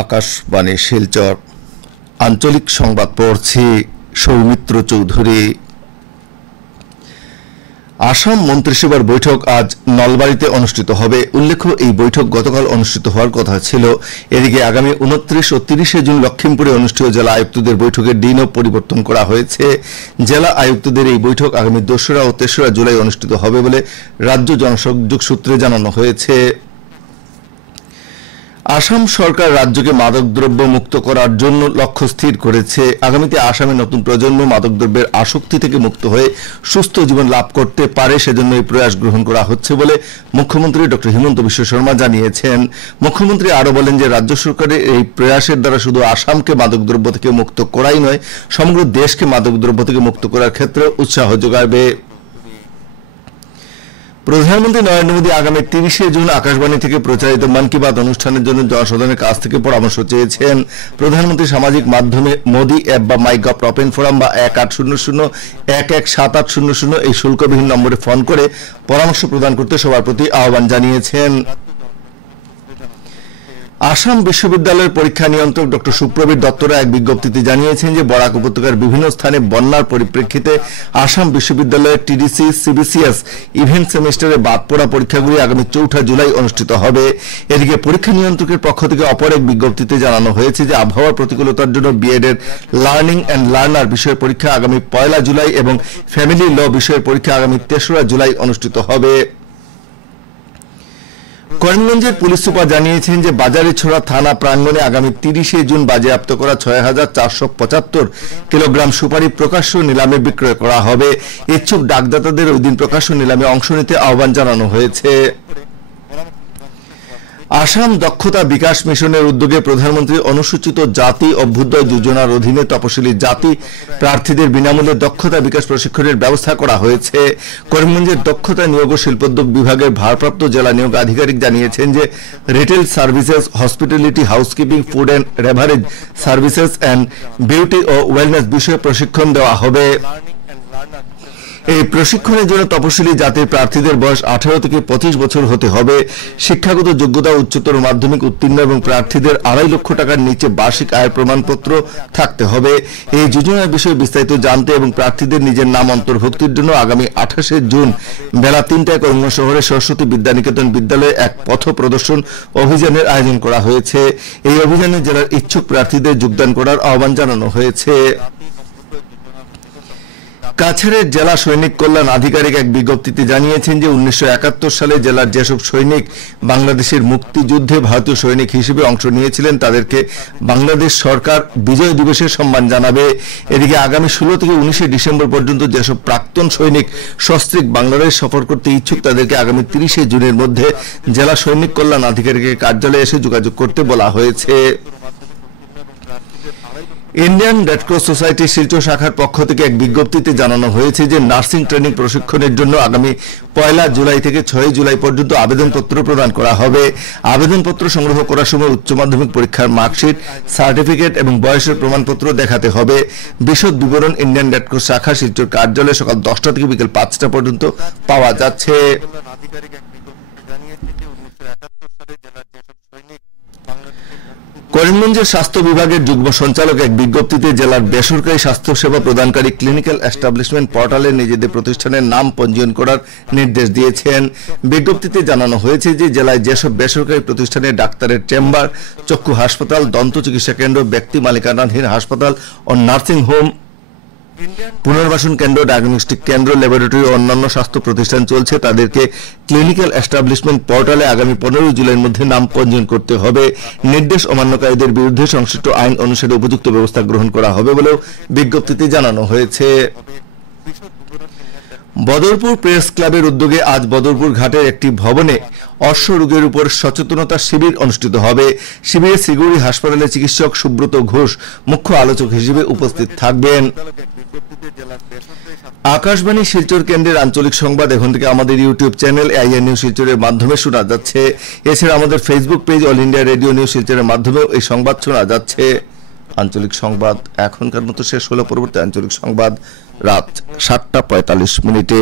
আকাশবাণী শিলচর আঞ্চলিক সংবাদ পড়ছি সৌমিত্র চৌধুরী। আসাম মন্ত্রিসভার বৈঠক আজ নলবাড়ীতে অনুষ্ঠিত হবে। উল্লেখ্য, এই বৈঠক গতকাল অনুষ্ঠিত হওয়ার কথা ছিল। এদিকে আগামী 29 ও 30 জুন লক্ষিমপুরে অনুষ্ঠিত জেলা আয়ুক্তদের বৈঠকের দিনও পরিবর্তন করা হয়েছে। জেলা আয়ুক্তদের এই বৈঠক আগামী 2রা ও 3রা জুলাই অনুষ্ঠিত হবে বলে রাজ্য জনসংযোগ সূত্রে জানানো হয়েছে। আসাম সরকার রাজ্যকে মাদকদ্রব্য মুক্ত করার জন্য লক্ষ্য স্থির করেছে। আগামীতে আসামে নতুন প্রজন্ম মাদকদ্রব্যের আসক্তি থেকে মুক্ত হয়ে সুস্থ জীবন লাভ করতে পারে, সেজন্য এই প্রয়াস গ্রহণ করা হচ্ছে বলে মুখ্যমন্ত্রী ড হিমন্ত বিশ্ব শর্মা জানিয়েছেন। মুখ্যমন্ত্রী আরও বলেন যে রাজ্য সরকারের এই প্রয়াসের দ্বারা শুধু আসামকে মাদকদ্রব্য থেকে মুক্ত করাই নয়, সমগ্র দেশকে মাদকদ্রব্য থেকে মুক্ত করার ক্ষেত্রে উৎসাহ যোগাবে। প্রধানমন্ত্রী নরেন্দ্র মোদী আগামী 30 জুন আকাশবাণী থেকে প্রচারিত মন কি বাত অনুষ্ঠানের জন্য জনসাধারণের কাছ থেকে পরামর্শ চেয়েছেন। প্রধানমন্ত্রী সামাজিক মাধ্যমে মোদি অ্যাপ বা মাইগভ ওপেন ফোরাম বা 1800 এই শুল্কবিহীন নম্বরে ফোন করে পরামর্শ প্রদান করতে সবার প্রতি আহ্বান জানিয়েছেন। আসাম বিশ্ববিদ্যালয়ের পরীক্ষা নিয়ন্ত্রক ড সুপ্রবীর দত্তরা এক বিজ্ঞপ্তিতে জানিয়েছেন যে বরাক উপত্যকার বিভিন্ন স্থানে বন্যার পরিপ্রেক্ষিতে আসাম বিশ্ববিদ্যালয়ের টিডিসি সিবিসিএস ইভেন্ট সেমিস্টারে বাদ পড়া পরীক্ষাগুলি আগামী 4 জুলাই অনুষ্ঠিত হবে। এদিকে পরীক্ষা নিয়ন্ত্রকের পক্ষ থেকে অপর এক বিজ্ঞপ্তিতে জানানো হয়েছে যে আবহাওয়ার প্রতিকূলতার জন্য বিএড এর লার্নিং অ্যান্ড লার্নার বিষয়ের পরীক্ষা আগামী 1 জুলাই এবং ফ্যামিলি ল বিষয়ের পরীক্ষা আগামী 3রা জুলাই অনুষ্ঠিত হবে। করিমগঞ্জের পুলিশ সুপার জানিয়েছেন যে বাজারিছড়া থানা প্রাঙ্গণে আগামী 30 জুন বাজেয়াপ্ত করা 6475 কিলোগ্রাম সুপারি প্রকাশ্য নিলামে বিক্রয় করা হবে। ইচ্ছুক ডাকদাতাদের ওই দিন প্রকাশ্য নিলামে অংশ নিতে আহ্বান জানানো হয়েছে। আসাম দক্ষতা বিকাশ মিশনের উদ্যোগে প্রধানমন্ত্রী অনুসূচিত জাতি অভ্যুদয় যোজনার অধীনে তপশিলি জাতি প্রার্থীদের বিনামূল্যে দক্ষতা বিকাশ প্রশিক্ষণের ব্যবস্থা করা হয়েছে। করিমগঞ্জের দক্ষতা নিয়োগ ও শিল্পোদ্যোগ বিভাগের ভারপ্রাপ্ত জেলা নিয়োগ আধিকারিক জানিয়েছেন যে retail services, hospitality, housekeeping, food and beverage services and beauty ও ওয়েলনেস বিষয়ে প্রশিক্ষণ দেওয়া হবে। এই প্রশিক্ষণের জন্য তপশিলি জাতির প্রার্থীদের বয়স 18 থেকে 25 বছর হতে হবে। শিক্ষাগত যোগ্যতা উচ্চতর মাধ্যমিক উত্তীর্ণ এবং প্রার্থীদের 2.5 লক্ষ টাকার নিচে বার্ষিক আয়ের প্রমাণপত্র থাকতে হবে। এই যোজনার বিষয়ে বিস্তারিত জানতে এবং প্রার্থীদের নিজের নাম অন্তর্ভুক্তির জন্য আগামী 28 জুন বেলা 3টায় করিমগঞ্জ শহরের সরস্বতী বিদ্যানিকেতন বিদ্যালয়ে এক পথ প্রদর্শন অভিযানের আয়োজন করা হয়েছে। এই অভিযানে জেলার ইচ্ছুক প্রার্থীদের যোগদান করার আহ্বান জানানো হয়েছে। কাছাড়ের জেলা সৈনিক কল্যাণ আধিকারিক এক বিজ্ঞপ্তিতে জানিয়েছেন যে 1971 সালে জেলার যেসব সৈনিক বাংলাদেশের মুক্তিযুদ্ধে ভারতীয় সৈনিক হিসেবে অংশ নিয়েছিলেন তাদেরকে বাংলাদেশ সরকার বিজয় দিবসের সম্মান জানাবে। এদিকে আগামী 16 থেকে 19 ডিসেম্বর পর্যন্ত যেসব প্রাক্তন সৈনিক সস্ত্রীক বাংলাদেশ সফর করতে ইচ্ছুক তাদেরকে আগামী 30 জুনের মধ্যে জেলা সৈনিক কল্যাণ আধিকারিকের কার্যালয়ে এসে যোগাযোগ করতে বলা হয়েছে। ইন্ডিয়ান রেডক্রস সোসাইটি শিলচর শাখার পক্ষ থেকে এক বিজ্ঞপ্তিতে জানানো হয়েছে যে নার্সিং ট্রেনিং প্রশিক্ষণের জন্য আগামী 1 জুলাই থেকে 6 জুলাই পর্যন্ত আবেদনপত্র প্রদান করা হবে। আবেদনপত্র সংগ্রহ করার সময় উচ্চ মাধ্যমিক পরীক্ষার মার্কশিট, সার্টিফিকেট এবং বয়সের প্রমাণপত্র দেখাতে হবে। বিশদ বিবরণ ইন্ডিয়ান রেডক্রস শাখা শিলচর কার্যালয়ে সকাল 10টা থেকে বিকেল 5টা পর্যন্ত পাওয়া যাচ্ছে। করিমগঞ্জের স্বাস্থ্য বিভাগের যুগ্ম সঞ্চালক এক বিজ্ঞপ্তিতে জেলার বেসরকারি স্বাস্থ্য সেবা প্রদানকারী ক্লিনিক্যাল এস্টাবলিশমেন্ট পোর্টালে নিজেদের প্রতিষ্ঠানের নাম পঞ্জীয়ন করার নির্দেশ দিয়েছেন। বিজ্ঞপ্তিতে জানানো হয়েছে যে জেলায় যেসব বেসরকারি প্রতিষ্ঠানে ডাক্তারের চেম্বার, চক্ষু হাসপাতাল, দন্ত চিকিৎসা কেন্দ্র, ব্যক্তি মালিকানাধীন হাসপাতাল ও নার্সিং হোম, পুনর্বাসন কেন্দ্র, ডায়াগনস্টিক কেন্দ্র, ল্যাবরেটরি ও অন্যান্য স্বাস্থ্য প্রতিষ্ঠান চলছে তাদেরকে ক্লিনিক্যাল এস্টাবলিশমেন্ট পোর্টালে আগামী 15 জুলাইয়ের মধ্যে নাম পঞ্জীয়ন করতে হবে। নির্দেশ অমান্যকারীদের বিরুদ্ধে সংশ্লিষ্ট আইন অনুসারে উপযুক্ত ব্যবস্থা গ্রহণ করা হবে বলেও বিজ্ঞপ্তিতে জানানো হয়েছে। বদরপুর প্রেস ক্লাবের উদ্যোগে আজ বদরপুর ঘাটের একটি ভবনে অশ্বরোগের উপর সচেতনতা শিবির অনুষ্ঠিত হবে। শিবিরে শ্রীগৌরী হাসপাতালের চিকিৎসক সুব্রত ঘোষ মুখ্য আলোচক হিসেবে উপস্থিত থাকবেন। আকাশবাণী শিলচর কেন্দ্রের আঞ্চলিক সংবাদ এখন থেকে আমাদের ইউটিউব চ্যানেল আইএন নিউজ শিলচরের মাধ্যমে শোনা যাচ্ছে। এছাড়া আমাদের Facebook page all India radio news শিলচরের মাধ্যমেও এই সংবাদ শোনা যাচ্ছে। আঞ্চলিক সংবাদ এখনকার মতো শেষ হলো। পরবর্তী আঞ্চলিক সংবাদ রাত 7টা 45 মিনিটে।